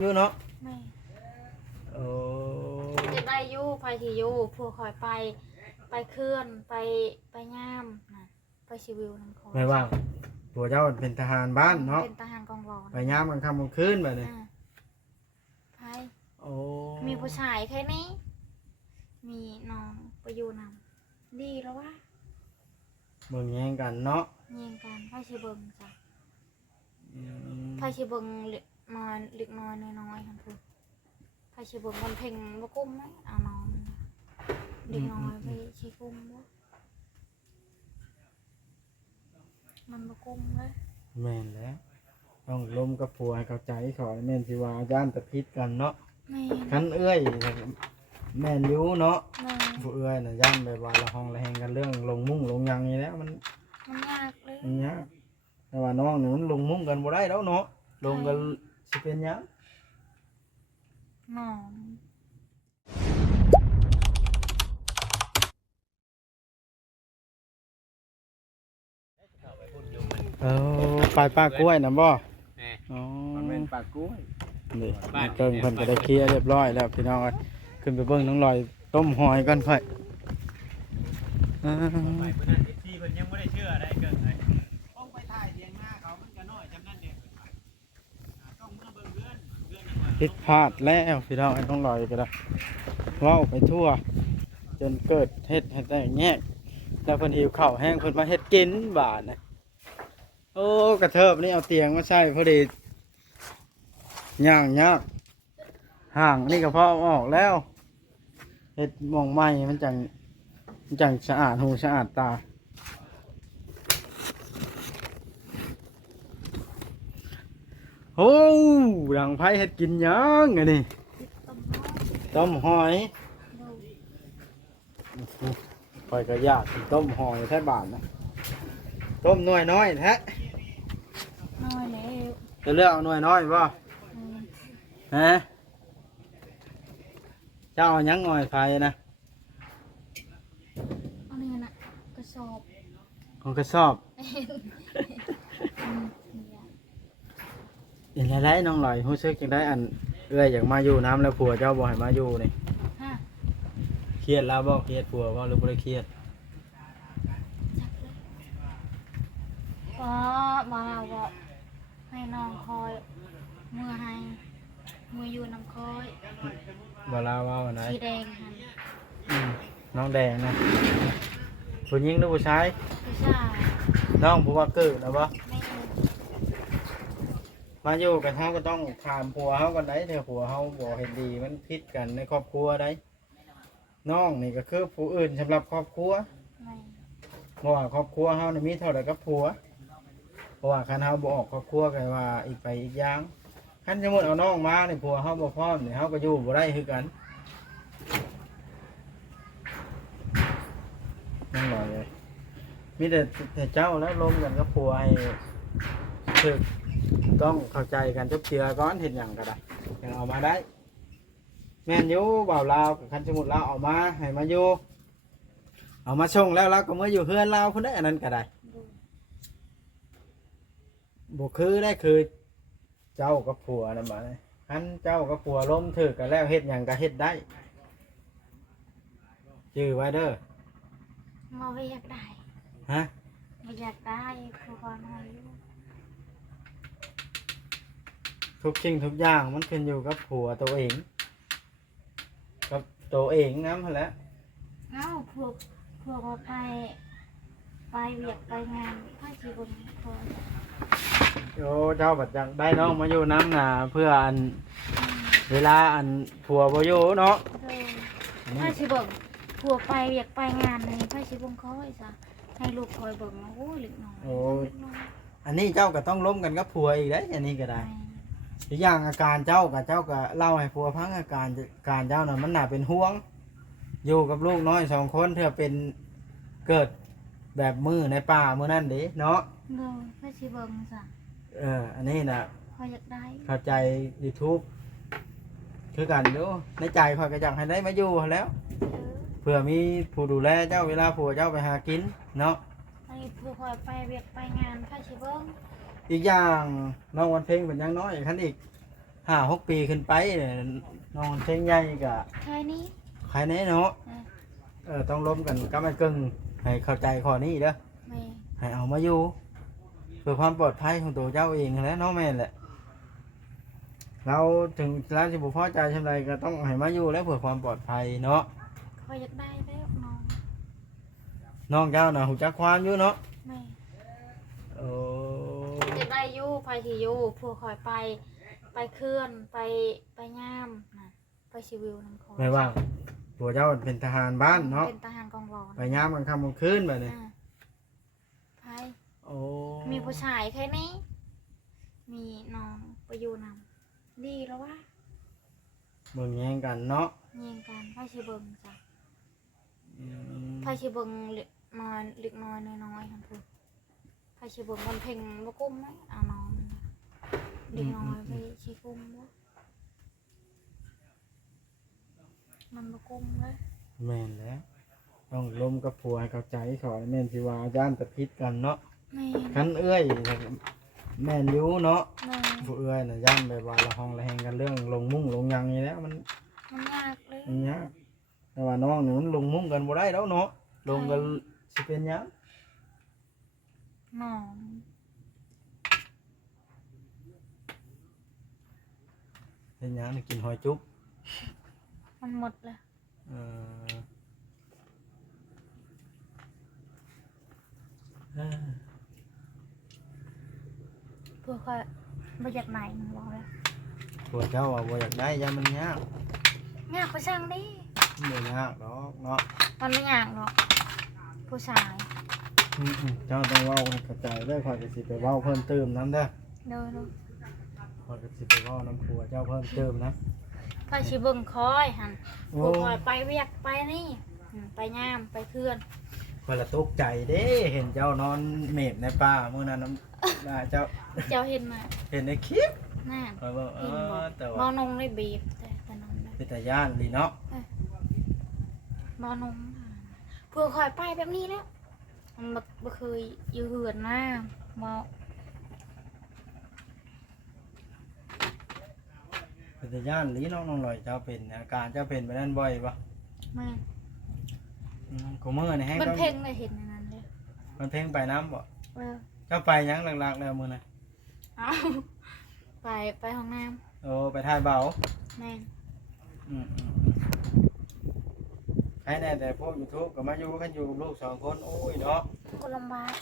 อยู่เนาะแม่โอ้จะได้อยู่ไปที่อยู่ผู้คอยไปเคลื่อนไปย่ามนะไปชีวิวนั่นคอยไม่ว่างผัวเจ้าเป็นทหารบ้านเนาะเป็นทหารกองร้อน ไปยามกลางค่ำกลางคืนแบบนี้ไปโอ้มีผู้ชายแค่นี้มีน้องไปอยู่นำดีแล้ววะเบิ่งแย่งกันเนาะเงียงกันไพ่ชีเบิงจ้ะอืมไพ่ชีเบิงเล็กน้อยเล็กน้อยน้อยทั้งคู่ไพ่ชีเบิงมันเพ่งบ่กุ้มไหมเอาน้องเด็กน้อยไปชีกุ้มบ่มันบ่กุ้มเลย แม่นแล้วต้องล้มกับผัวให้เข้าใจเขาแม่นสิว่าย่านตะพิษกันเนาะแม่ คันเอื้อยแม่นอยู่เนาะแม่ ผู้เอื้อยน่ะย่านแบบว่าละห้องละแหงกันเรื่องลงมุ้งลงหยังนี่แล้วมัน ยากเลย ยากแต่ว่าน้องนี่มันลงมุ้งกันบ่ได้แล้วเนาะลงกันสิเป็นหยัง น้อง ปลายปลากล้วยนะบ่อ๋อ มันเป็นปลากล้วย นี่เกิงเพิ่นก็ได้เคลียร์เรียบร้อยแล้วพี่น้องเอ้ยขึ้นไปเบิ่งน้องลอยต้มหอยก่อนค่อยไปเพิ่นนั่นที่เพิ่นยังบ่ได้เชื่อได้เกินเลยต้องไปถ่ายเลี้ยงหน้าเขามันก็น้อยจำนั้นเด้ต้องเมื่อเบิ่งเรือนยังว่า ผิดพลาดแล้วพี่น้องไอ้น้องลอยก็ได้เว้าไปทั่ว จนเกิดเฮ็ดให้ได้แยกแล้วเพิ่นหิวข้าวแห้งเพิ่นมาเฮ็ดกินบาดน่ะโอ้กระเทิบนี่เอาเตียงมาใส่พอดีย่างยากห่างนี่ก็พอเอาออกแล้วเฮ็ดหม่องใหม่มันจังสะอาดหูสะอาดตาโอ้ดังไผเฮ็ดกินหยังอันนี้ ต้มน้อย ต้มหอย ดู ไปก็ยากต้มหอยแท้บาทนะต้มหน่วยน้อยแท้ น้อยแล้ว จะเลือกเอาหน่วยน้อยป่ะ อืม ฮะเจ้าเอาหยังหน่อยไฟนะ อันนี้นะกระสอบ ของกระสอบ อืมเนี่ย อย่างไรน้องลอยรู้สึกจังได้อันเอื้อยอยากมาอยู่น้ำแล้วผัวเจ้าบ่ให้มาอยู่นี่ ฮะ เครียดแล้วบ่เครียดผัวบ่หรือบ่ได้เครียด จักเลยก็มาเราบอกให้น้องคอยมือให้มืออยู่น้ำคอย บ่ลาว่าวันไหน สีแดงหัน น้องแดงนะผู้หญิงหรือผู้ชาย ผู้ชาย น้องผู้ว่าเกิดนะบ่ ไม่รู้ มาอยู่กับเขาก็ต้องถามผัวเขากันได้เถอะผัวเขาบอกเห็นดีมันผิดกันในครอบครัวได้น้องนี่ก็คือผู้อื่นสำหรับครอบครัว ไม่ เพราะว่าครอบครัวเขานี่มีเท่าไหร่กับผัวเพราะว่าคันเขาบอกครอบครัวกันว่าอีกไปอีกอย่างคันสมมติเอาน้องมาในผัวเขาบ่พร้อมเนี่ยเขาก็อยู่บ่ได้คือกันนั่นหน่อยเลยมีแต่เจ้าแล้วลมกันกับผัวให้ถึกต้องเข้าใจกันจบเจือก้อนเห็นอย่างก็ได้ยังเอามาได้แม่นอยู่บ่าวลาวกับคันสมุดลาวเอามาให้มาอยู่เอามาส่งแล้วเราก็มาอยู่เพื่อนลาวคนได้อันนั้นก็ได้ ดู บุคือได้คือเจ้ากับผัวนะมาเลยคันเจ้ากับผัวล้มถือกันแล้วเฮ็ดอย่างก็เฮ็ดได้จื้อไว้เด้อ มาไม่อยากได้ ฮะ ไม่อยากได้คือความอายุ ทุกสิ่งทุกอย่างมันขึ้นอยู่กับผัวตัวเองกับตัวเองนะนั่นแหละ เอ้าพวกว่าไปเวียกไปงานพ่อชีบุญคอย โอ้เจ้าบัดจังได้น้องมาอยู่น้ำหนาเพื่ออันเวลาอันผัวบ่อยู่เนาะ เลยพ่อชีบุญพวกไปเวียกไปงานในพ่อชีบุญคอยซะให้ลูกคอยเบิ่งโอ้ยเล็กน้อย โอ้ เล็กน้อย อันนี้เจ้าก็ต้องล้มกันกับผัวอีกได้อันนี้ก็ได้อีกอย่างอาการเจ้ากับเจ้าก็เล่าให้ผัวพังอาการเจ้าน่ะมันน่าเป็นห่วง อยู่กับลูกน้อยสองคนเธอเป็นเกิดแบบมือในป่ามือนั่นเด้เนาะ เลยพ่อชีบุญซะ อันนี้น่ะ คอยอยากได้ เข้าใจ YouTube คือกันดูในใจคอยก็อยากให้ได้มาอยู่หั้นแหล้ว เพื่อมีผู้ดูแลเจ้าเวลาผัวเจ้าไปหากินเนาะ ให้พวกคอยไปเวียกไปงานพ่อชีบุญ อีกอย่างน้องวันเพ็งเป็นยังน้อยคันอีกท 5-6 ปีขึ้นไปเนี่ยน้องเชียงใหญ่ก็ เคยนี้ ใครแน่เนาะ เออ ต้องล้มกันก็ไม่กึ่งให้เข้าใจข้อนี้เด้อ แม่ ให้เอามาอยู่เพื่อความปลอดภัยของตัวเจ้าเองแหละเนาะแม่นแหละเราถึงร้านสิบุพอใจเช่นไรก็ต้องให้มาอยู่แล้วเพื่อความปลอดภัยเนาะ คอยอยากได้แล้วน้อง น้องเจ้าน่ะหูจักความอยู่เนาะ แม่ โอ้ อยากได้อยู่ไปที่อยู่พวกคอยไปเคลื่อนไปย่ามนะไปชีวิวน้ำคอย ไม่ว่าตัวเจ้าเป็นทหารบ้านเนาะ เป็นทหารกองร้อน ไปย้ำกลางค่ำกลางคืนแบบนี้ ไป โอ้ มีผู้ชายแค่นี้ มีน้องไปอยู่นำดีแล้ววะ เบิ่งแย่งกันเนาะ เงียงกันไพ่ชีเบิงจ้ะ อืม ไพ่ชีเบิงเล็กน้อยเล็กน้อยน้อยครับพูดไพ่ชีเบิงมันเพ่งบ่กุ้มไหมเอาน้องเล็กน้อยไปชีกุ้มบ่มันบ่กุ้มเลย แม่นแล้วต้องล้มกับผัวให้เข้าใจเขอแม่นสิว่าย่านตะพิษกันเนาะ แม่ คันเอื้อยแม่นอยู่เนาะ แม่ ผู้เอื้อยน่ะย่านแบบว่าละห้องละแหงกันเรื่องลงมุ้งลงหยังนี่แหล้วมัน มันยากเลย ยากแต่ว่าน้องนี่มันลงมุ้งกันบ่ได้แล้วเนาะลงกันสิเป็นหยัง น้อง เป็นหยังนี่กินหอยจุ๊บ มันหมดเลย เออเออ เพื่อค่อยมาจากไหนมันบอกเลย ผัวเจ้าว่าบ่อยากได้ยามันยาก ยากไปช่างดิ บ่ยากดอกเนาะ มันไม่ยากหรอกผู้ชาย เจ้าต้องเว้าให้เข้าใจเด้อข่อยก็สิไปเว้าเพิ่มเติมนำเด้อ เดิน ข่อยก็สิไปเว้านำผัวเจ้าเพิ่มเติมนะ ไปชิเบิงคอยหัน โอ้ ผู้คอยไปเวียกไปนี่ไปย่ามไปเคลื่อน ข่อยละตกใจเด้เห็นเจ้านอนเมบในป่ามื้อนั้นน่ะเจ้า เจ้าเห็นมา เห็นในคลิป น่า ข่อยบอก เห็นบอก แต่ บอ ว่า นงได้บีบแต่นงได้ เป็นตาย่านดีเนาะ บอนงเพื่อคอยไปแบบนี้แล้วมันบ่เคยอยู่เหือนหน้าบอ เป็นตาย่านหลีน้องน้องลอยเจ้าเป็นอาการเจ้าเป็นไปนั่นบ่อยปะ แม่ กูมื้อนี่ให้ มัน ต้อง เพ่งเลยเห็นในนั้นเลย มันเพ่งไปน้ำบ่ เออ เจ้าไปหยังหลักๆแล้วมื้อน่ะ เอาไปห้องน้ โอ้ไปถ่ายเบา ำแม่ อืมใครแน่แต่พวก YouTube ก็มาอยู่กันอยู่กับลูกสองคนโอ้ยเนาะ คนลำบาก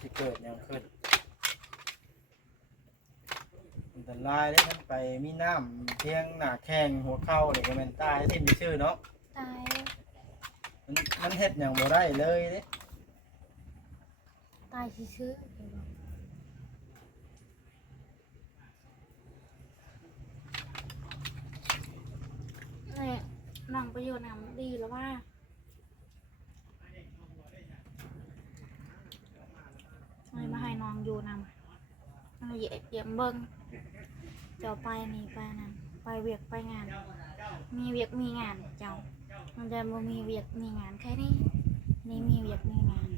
สิเกิดหยังขึ้นอันตรายเด้มันไปมีน้ำเพียงหน้าแข้งหัวเข่านี่ก็แม่นตายที่มีชื่อเนาะ ตาย มันเฮ็ดหยังบ่ได้เลยเด้ ตายซื่อๆนี่นั่งไปอยู่น้ำดีแล้วว่าไม่มาให้น้องอยู่นำมันเหยียบเบิ้งเจ้าไปนี่ไปนั่นไปเวียกไปงาน มีเวียกมีงานเจ้า มันจะบ่มีเวียกมีงานแค่นี้นี่มีเวียกมีงาน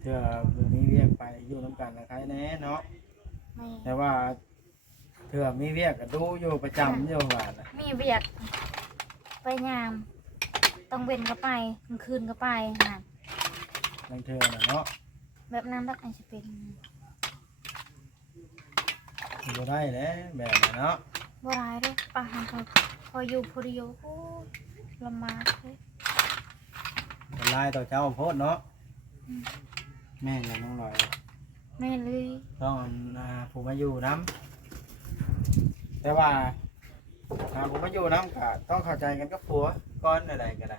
เพื่อบ่มีเวียกไปอยู่นํกันกับใครแน่เนาะ ไม่ แต่ว่าเถื่อมีเวียกก็ดูอยู่ประจำอยู่ว่าน่ะ มีเวียก ไปงานต้องเว้นก็ไปกลางคืนก็ไปนะ บางเถื่อน่ะเนาะ แบบนั้นแบบไอจะเป็น บ่ได้แหล้วแบบนั้นเนาะ บ่ร้ายเลยปะหันพออยู่พอดีโอ้ลำบากเลย อันตรายต่อเจ้าโพดเนาะแม่นเลยน้องลอย แม่เลย ต้องผู้มาอยู่น้ำแต่ว่าผู้มาอยู่น้ำก็ต้องเข้าใจกันกับผัวก่อนอะไรก็ได้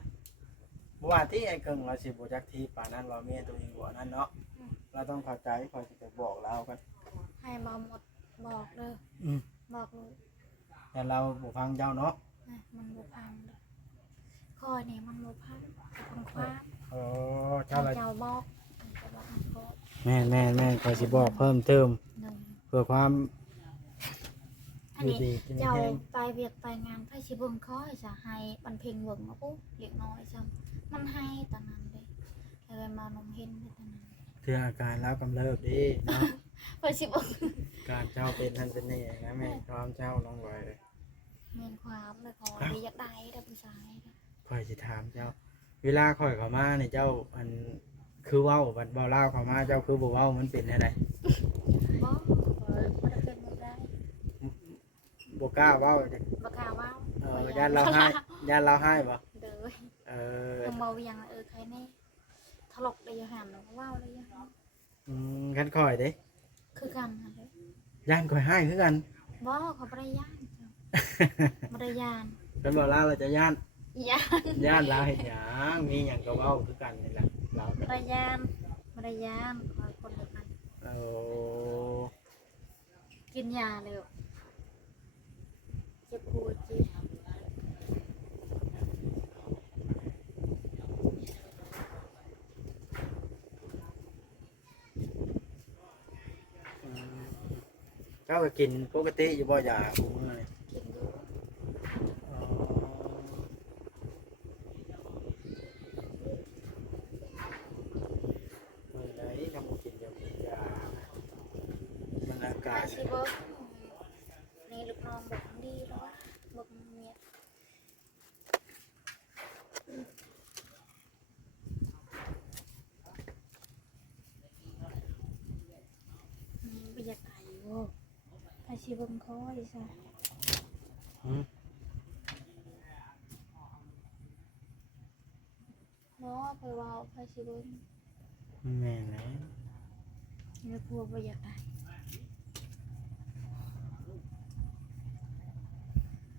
บ่ว่าที่ไอ้เกิงเราสิบ่จักทีป่านนั้นว่าเมียตัวเองบ่นั่นเนาะเราต้องเข้าใจคอยสิไปบอกเรากัน ให้มาหมดบอกเลย อืม บอกเลย แต่เราบ่ฟังเจ้าเนาะ นะมันบ่พังเลยคอยนี่มันบ่พังพังความ โอ้เจ้า เจ้าบอกจะบอกให้บอก แม่คอยสิบอกเพิ่มเติม เลย เพื่อความ อัน อยู่ นี้ ดีกิน เจ้า แห้ง ไปเวียกไปงานไพ่ชิเบิงคอยจะให้บันเพลงเบิ่งมาปุ๊บเล็กน้อยซ้ำมันให้ตอนนั้นเลยเลยมานมเห็นไปตอนนั้น คืออาการแล้วกำเริบดีเนาะ เพิ่นสิบ่ การเจ้าเป็นทันเสน่ห์นะแม่ความเจ้าน้องลอยเลย แม่นความเลยขอได้อยากได้เด้อผู้ชายเด้อ ข่อยสิถามเจ้า เวลาข่อยเข้ามาเนี่ยเจ้าอันคือเว้าบัดเว้าลาวเข้ามาเจ้าคือบ่เว้ามันเป็นจังได บ่บ่ได้เป็นบ่ได้ บ่กล้าเว้าจัง บ่กล้าเว้า ย่านเราให้ย่านเราให้บ่ เด้อ เออ ทำเบาอย่างใครแน่ถลกได้ยังหันเว้าได้ยัง คันข่อยเด้ คือกันค่ะเด้ย่านข่อยให้คือกัน บ่เขาบ่ได้ย่านจ้ะบ่ได้ย่าน คันบ่ลาวเราจะย่าน ย่าน ย่านลาวเฮ็ดหยังมีหยังก็เว้าคือกันนี่แหละลาว บ่ได้ย่านบ่ได้ย่านขอคนเดียวกัน โอ้ กินยาเลยเจ็บปวดจี เจ้าก็กินปกติอยู่บ่ยาคุมื้อนี่ กินอยู่ มื้อไหนทำกินยามันอากา อา ศ ชีพเบิ้งนี่ลูกน้องบอกดีแล้วว่าบอกเมียไม่อยากตายอยู่อาชีพเบิ้งคอยซะ หืม เนาะไปว่าอาชีพเบิ้ง แม่นแหละ แล้วกลัวไม่อยากตาย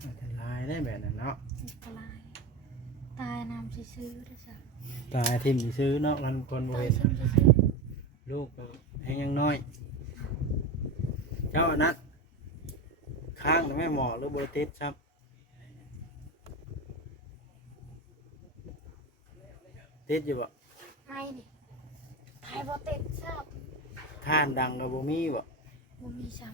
อันตรายได้แบบนั้นเนาะ อันตรายตายน้ำซื้อๆด้วยซ้ ตายทิ่มสิซื้อเนาะมันคน ำ บ่ ตาย เห็น ซื้อ ลูกก็แฮงยังน้อย เจ้าอันนั้นข้างน่ะแม่หมอหรือบ่ได้ติดครับติดอยู่บ่ ๆให้ดิตายบ่ติดซ้ ข้านดังก็บ่มีบ่ ำบ่มีซ้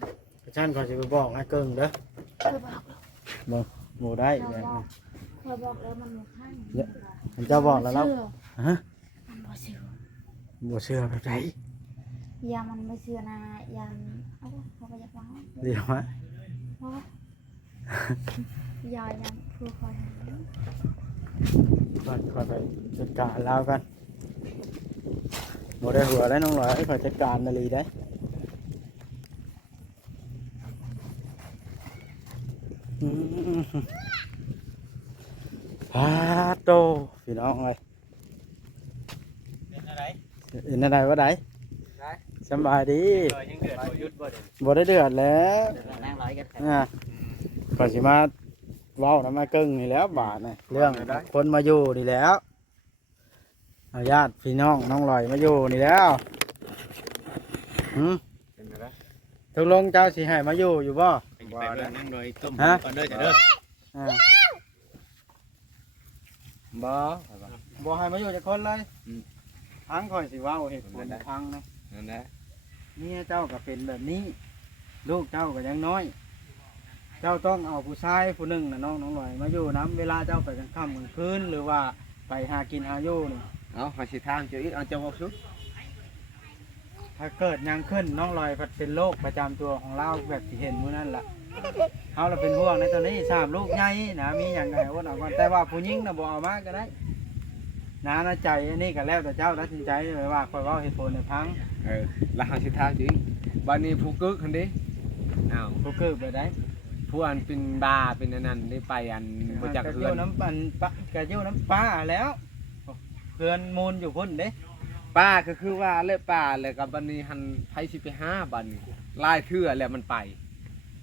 กระชั้นก็สิไปบอกให้เกิ่งเด้อ ำเคยบอกแล้ว บ่ได้ เรา แบบ บอ นั้ ก น เคยบอกแล้วมันหมดข้าง เจ้าบอกแล้วเนาะฮะ มันบ่เชื่อ บ่เชื่อแบบไหน ยามันไม่เชื่อนะยามเอ้าเขาก็อยากว่า เดี๋ยวฮะ ว่ายายามคือคอยหา ก่อนไปจัดการแล้วกันบ่ได้หัวได้น้องหลอยขอยจัดการนาลีได้พาโตพี่น้องเอ้ย เป็นอะไร เห็นอะไรวะได ได้ สำบายดี เออยังเดือดบ่ยุดบ่เด้อ บ่ได้เดือดแล้ว นั่งร้อยกัน ก่อนสิมาเว้านะมาเกิ้งนี่แล้วบาดนี่เรื่องคนมาอยู่นี่แล้วเอาญาติพี่น้องน้องลอยมาอยู่นี่แล้วหืม เป็นอะไร ตกลงเจ้าสิให้มาอยู่อยู่บ่ ไปเบิ่งนั่งร้อยต้ม ฮะ ก่อนเด้อจ้ะเด้อ อ่า บ่ บ่ให้มาอยู่จักคนเลย อืม ทั้งข่อยสิเว้าเหตุผล นั่นแหละ ทั้งนะ นั่นแหละ เมียเจ้าก็เป็นแบบนี้ ลูกเจ้าก็ยังน้อย เจ้าต้องเอาผู้ชายผู้หนึ่งนะน้องลอยมาอยู่น้ำเวลาเจ้าไปกลางค่ำกลางคืนหรือว่าไปหากินหาอยู่นี่ เอาหาสิทางเจ้าอีกเอาเจ้าบอกซุ ถ้าเกิดหยังขึ้นน้องลอยพัดเป็นโรคประจำตัวของเราแบบที่เห็นมื้อนั้นล่ะเขาเราเป็นห่วงในตอนนี้สามลูกใหญ่นะมีอย่างไรว่าเอาก่อนแต่ว่าผู้หญิงนะบ่เอามาก็ได้นะใจอันนี้ก็แล้วแต่เจ้าตัดสินใจเลยว่าคอยเว่าเหตุผลในพัง แล้วหาสิทางเจ้าอีกบัดนี้ผู้กึกคันดิอ้าว ผู้เกิดไปได้ ผู้อันเป็นบาเป็นอันนั้นได้ไปอันบ่จัก กระ เฮื เจี อ ยวน น้ำปันปะกระเจียวน้ำปลาแล้วเพื่อนมูลอยู่พุ่นเด้ ป้าก็คือว่าเลยป้าเลยกับบัดนี้หันไผสิไปหาบัดนี้ลายเทื่อแล้วมันไป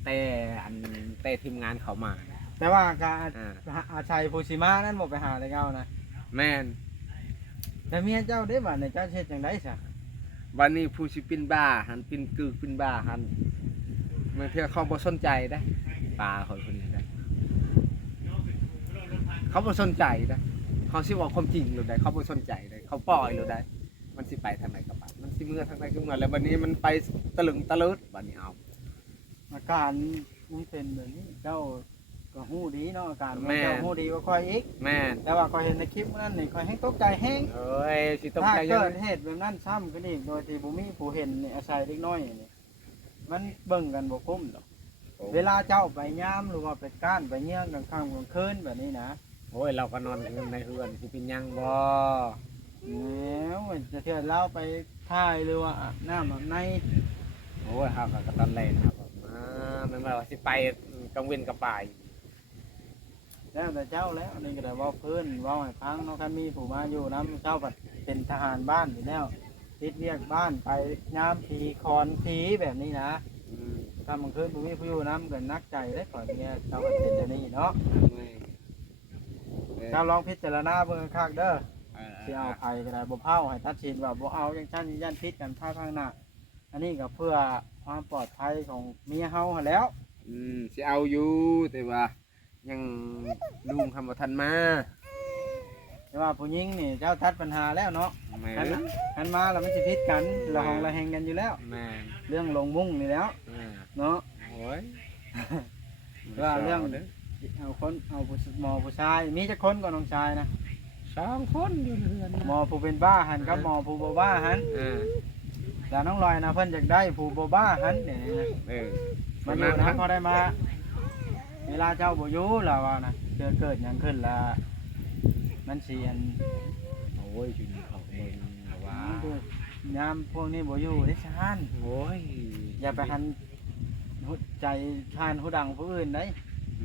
แต่อันแต่ทีมงานเขามา แต่ว่าการ อ่า อาชัยภูชิมานั่นบอกไปหาอะไรเก้านะ แม่น แต่เมียเจ้าได้บ่าในเจ้าเช็ดอย่างไรซะ บัดนี้ผู้สิเป็นบ้าหันเป็นกึกเป็นบ้าหันบางเทื่อเขาบ่สนใจได้ป้าคนนี้ได้เขาบ่สนใจได้เขาสิบอกความจริงเลยได้เขาบ่สนใจได้เขาปล่อยเลยได้ มันสิไปทางไหนก็ไปมันสิเมื่อทางไหนก็เมื่อแล้วบัดนี้มันไปตะลึงตะเลิดบัดนี้เอา อาการมันเป็นแบบนี้เจ้า ก็ฮู้ดีเนาะอาการ แม่ เจ้าฮู้ดีกว่าค่อยอีก แม่น แต่ว่าค่อยเห็นในคลิปนั้นนี่ค่อยแฮงตกใจแฮง เอ้ยสิตก ถ้า ใจยั เกิ ง ดเหตุแบบนั้นซ้ำขึ้นอีกโดยที่บ่มีผู้เห็นนี่อาศัยเล็กน้อยนี่มันเบิ่งกันบ่คุ้มดอกเวลาเจ้าไปยามหรือว่าไปก้านไปเยี่ยงกลางค่ำกลางคืนแบบนี้นะ โอ้ยเราก็นอนในเฮือนสิเป็นหยังบ่ แล้วจะเที่ยวเล่าไปท่ายหรือว่าอาบน้ำอาบใน โอ้ยเฮาก็ตอนแรกครับแม่นว่าสิไปกังเว้นกับป่าย แล้วแต่เจ้าแล้วนี่ก็ได้เว่าเพิ่นเว่าให้ฟังเนาะคันมีผู้มาอยู่นํเจ้าบัดเป็นทหารบ้านอยู่แล้วติดเรียกบ้านไปยามผีคอนผีแบบนี้นะ อืม ถ้ามันคืนผู้มีผู้อยู่นํก็นักใจได้ก่อนเนี่ยเจ้าก็เป็นอย่างนี้เนาะเจ้าลองพิจารณาเบิ่งคักเด้อสิเอาไผก็ได้บ่เผาให้ตัดสินว่าบ่เอาจังซั่นยันพิษกันภายภาคหน้าอันนี้ก็เพื่อความปลอดภัยของเมียเฮาหั่นแหล้ว สิเอาอยู่แต่ว่ายังลุงคำว่าทันมา แต่ว่าผู้หญิงนี่เจ้าทัดปัญหาแล้วเนาะ แม่ หันมาแล้วมันสิพิษกันระหองระแหงกันอยู่แล้ว แม่ เรื่องลงมุ้งนี่แล้วเนาะ โอ้ย ว่าเรื่องเอาคนเอาผู้หมอผู้ชายมีจักคนก่อนน้องชายนะ 2 คนอยู่ในเรือน หมอผู้เป็นบ้าหันกับหมอผู้บ่บ้าหันแต่น้องลอยนะเพิ่นอยากได้ผู้บ่บ้าหันเนี่ยนะ มันอยู่นะพอได้มาเวลาเจ้าบ่อยู่แล้วว่านะเกิดหยังขึ้นละมันสิอัน โอ้ยจุนเขาเบิ่งว่าย ามพวกนี้บ่อยู่ได้ชาน โอ้ย อย่าไปหันหุดใจชานหูดังผู้อื่นได้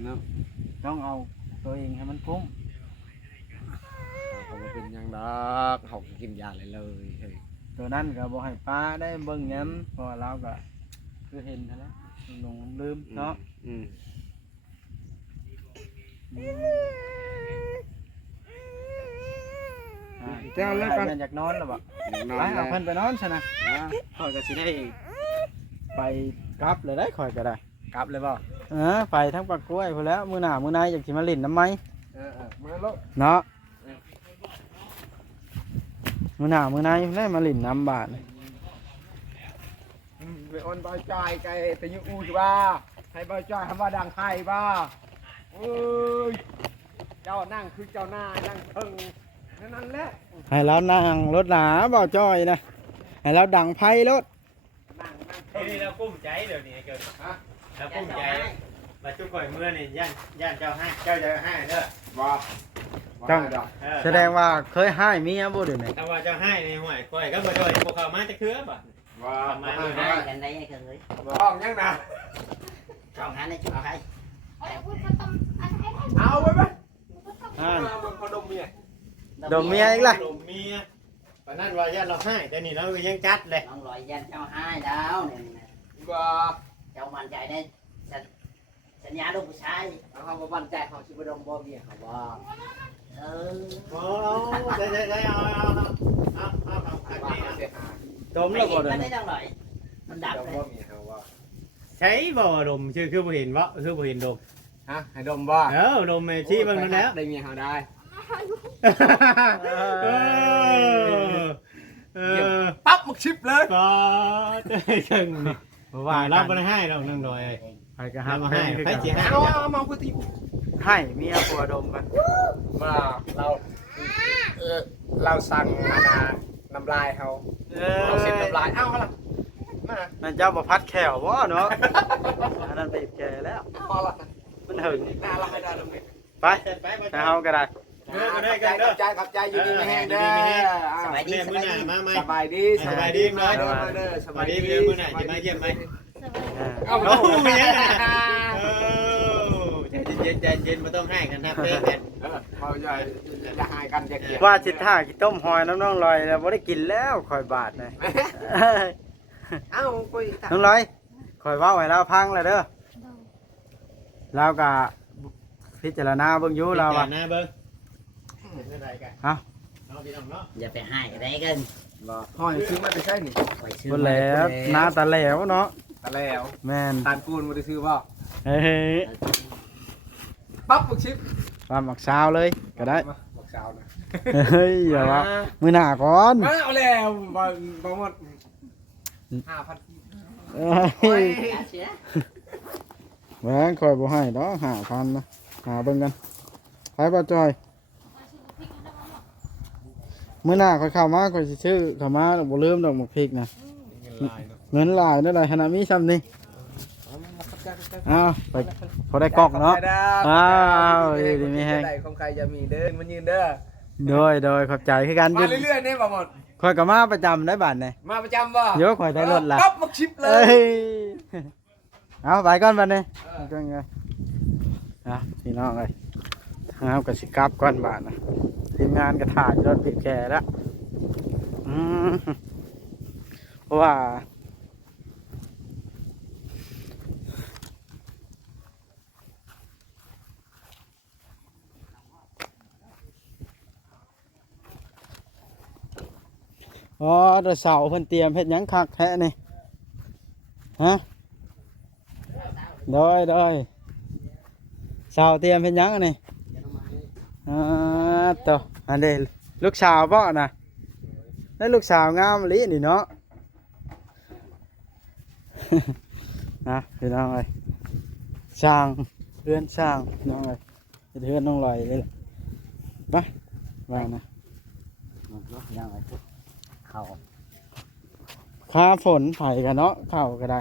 เนาะ ต้องเอาตัวเองให้มันคุ้ม เขาบ่เป็นหยังดอกเขากินยาเลยเฮ้ย ตัวนั้นก็บ่ให้ป้าได้เบิ่งย้ำเพราะว่าเราก็คือเห็นนั่นแหละลงลืมเนาะ เจ้าแล้วกัน อยากนอนแล้วบ่ น ไป อนแล้ เอา ว เพิ่นไปนอนซะนะข่อยก็สิได้ไปกลับเลยได้ข่อยก็ได้ กลับเลยบ่ ไปทั้งปากกล้วยพุ่นแล้วมื้อหน้ามื้อในอยากสิมาเล่นน้ำไหม มาแล้ว เนาะมื้อหน้ามื้อในได้มาเล่นน้ำบาด ไปออนบ่จอยไกแต่อยู่อูจ้าให้บ่จอยคำว่าดังไทยบ่เอ้ยเจ้านั่งคือเจ้าหน้านั่งเพิ่งนั่นแหละ ให้เรานั่งรถหนาบ่จ้อยนะให้เราดังไพ่รถ นั่ง นี่เรากุ้มใจเดี๋ยวนี้เกิด ฮะ เรากุ้มใจมาจุกข่อยเมื่อนี่ย่านเจ้าให้เจ้าจะให้เด้อ บ่ดอก เออ แสดงว่าเคยให้เมียบ่เดี๋ยวนี้ ถ้าว่าเจ้าให้ในห่วยข่อยก็บ่จ่อยบ่เข้ามาจะคือบ่ บ่ มาเลย ให้กันได้กันเลย ห้องยังนะ ช่องนั้นในชุดไทย เอาไว้ไหม อ่า พอดมเมีย ดมเมียอีกล่ะ ดมเมียปานนั้นว่าย่านเราให้แต่นี่เรายังจัดเลย น้องลอยยันเจ้าให้ดาวเนี่ย บ่ เจ้ามันใจได้สัญญาลูกผู้ชาย เขาบ่มั่นใจเขาสิบ่ดมบ่เมียเขาบ่ เออ โอ้ได้เอาขัน ว่า นี้ เขาเสียหาย ดมแล้วบ่เดี๋ยว มันได้ นี้ จังหน่อยมันดับ ดม เลย บ่เมียเขาว่า ใช้บ่ดมชื่อคือบ่เห็นบ่คือบ่เห็นดม ฮะให้ดมบ่ ดมชี้เบิ่งนั่นแล้ว ได้เมียเขาได้ ปั๊บมึกชิปเลย ก็เชิงนี่ บ่ ว่า ว่า เรา กัน บ่ได้ให้ดอกนั่งดอย ไปก็ เรา ห้าม บ่ ให้ ให้ คือ ไป กัน สิให้ เอามากูตี ให้เมียผัวดมกัน ว่าเราสั่งมานาน้ำลายเขาเราเสร็จน้ำลายเอาละมา นั่นเจ้าบ่พัดแขวบ่เนาะอันนั้นไปแก่แล้ว พอละ มันหึง น่ารักให้ได้ลงเลย ไปไปเฮาก็ได้ ขับใจอยู่ดีไม่แห้งเด้อ สบายดี แม่ ส มื้อบ าย หน้า ดี มาใหม่ สบายดี สบายดีมั้ย เด้อเด้อสบายดี มื้อหน้าจะมาเยี่ยมไหม เอา โอ้ยยังไงใจเย็นๆไม่ต้องให้กันนะเพื่อนกัน เขาจะหายกันจะเกลียด ว่าสิท่ากิต้มหอยน้องๆลอยแล้วบ่ได้กินแล้วข่อยบาดเลย เอ้าคุย น้องลอยข่อยเว้าให้เราพังแล้วเด้อเราก็พิจารณาเบิ่งอยู่เรา อ่ะ อ่ะ นะเบิ้งเป็นอะไรกัน เอ้า เอาพี่น้องเนาะ อย่าไปให้กันได้กัน หอยซื้อมาจะใช่นี่ คอยชื่อ บ่แล้วหน้าตาแหลวเนาะ ตะแล้ว แม่น ตานปูนมาจะซื้อป่ะ เฮ้ย ปั๊บมึกชิป ปลาหมักซาวเลยก็ได้ บอกสาวนะ เฮ้ยอย่าว่ามื้อหน้าก่อน เอาแล้วบางหมด5,000 เฮ้ย เสีย แหวนคอยบ่ให้ดอก5,000นะหาเบิ่งกันไปบ่จอยมื้อหน้าค่อยเข้ามาค่อยสิซื้อเข้ามาแล้วบ่ลืมดอกหมกพริกนะเงินหลายนั่นแหละขนาดมีซ้ำนี่อ้าวไปพอได้กอกเนาะอ้าวดีมีแฮง ได้ของใครจะมีเด้อมันยืนเด้อ โดยขอบใจคือกัน มาเรื่อยๆเนี่ยบ่หมด ค่อยก็มาประจำได้บาดนี่ มาประจำบ่ เดี๋ยวค่อยได้รถละ ปั๊บมาชิปเล เอ้ ย ยเอาไปก่อนบัดนี้ก็ไงนะพี่น้องเอ้ยเอาก็สิกลับก่อนบาดนะทีมงานก็ถ่ายรถผิดแก่แล้วเพราะว่าอ๋อเดี๋ยวเสาเพิ่นเตรียมเฮ็ดหยังคักแท้นี่ฮะโดยเสาเตรียมเฮ็ดหยังอันนี่ต่ออันนี้ลูกสาวบ่น่ะแล้วลูกสาวงามอีหลีนี่เนาะ นะพี่น้องเอ้ยสร้างเรือนสร้างพี่น้องเอ้ยเฮ็ดเรือนน้องลอยเลยล่ะไปว่านะ ยังไงเขา ค่าฝนไผ่กันเนาะเข้าก็ได้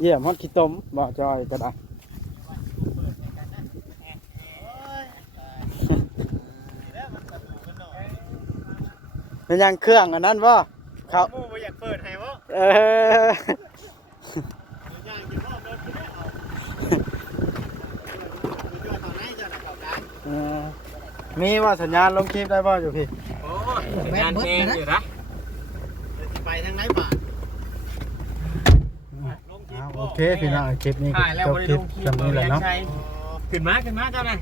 เยี่ยมฮอดขี้ต้มบ่จอยก็ได้เป็นยังเครื่องอันนั้นบ่เขา หมู่บ่อยากเปิดให้บ่ เออ ย่างกินรอบรถกินได้เอาอยู่ตอนไหนจ้ะเข้าได้ เออมีว่าสัญญาณลงคลิปได้บ่อยู่พี่ โอ้ยงานเพลงอยู่นะจะสิไปทางไหนบ้างลงคลิป โอเคพี่น้องคลิปนี้ก็ ถ่ายแล้ว จบ บ่ได้ คลิ ล ป งคลิป จำนี้แหละเนาะ ขึ้นมาเจ้านั่น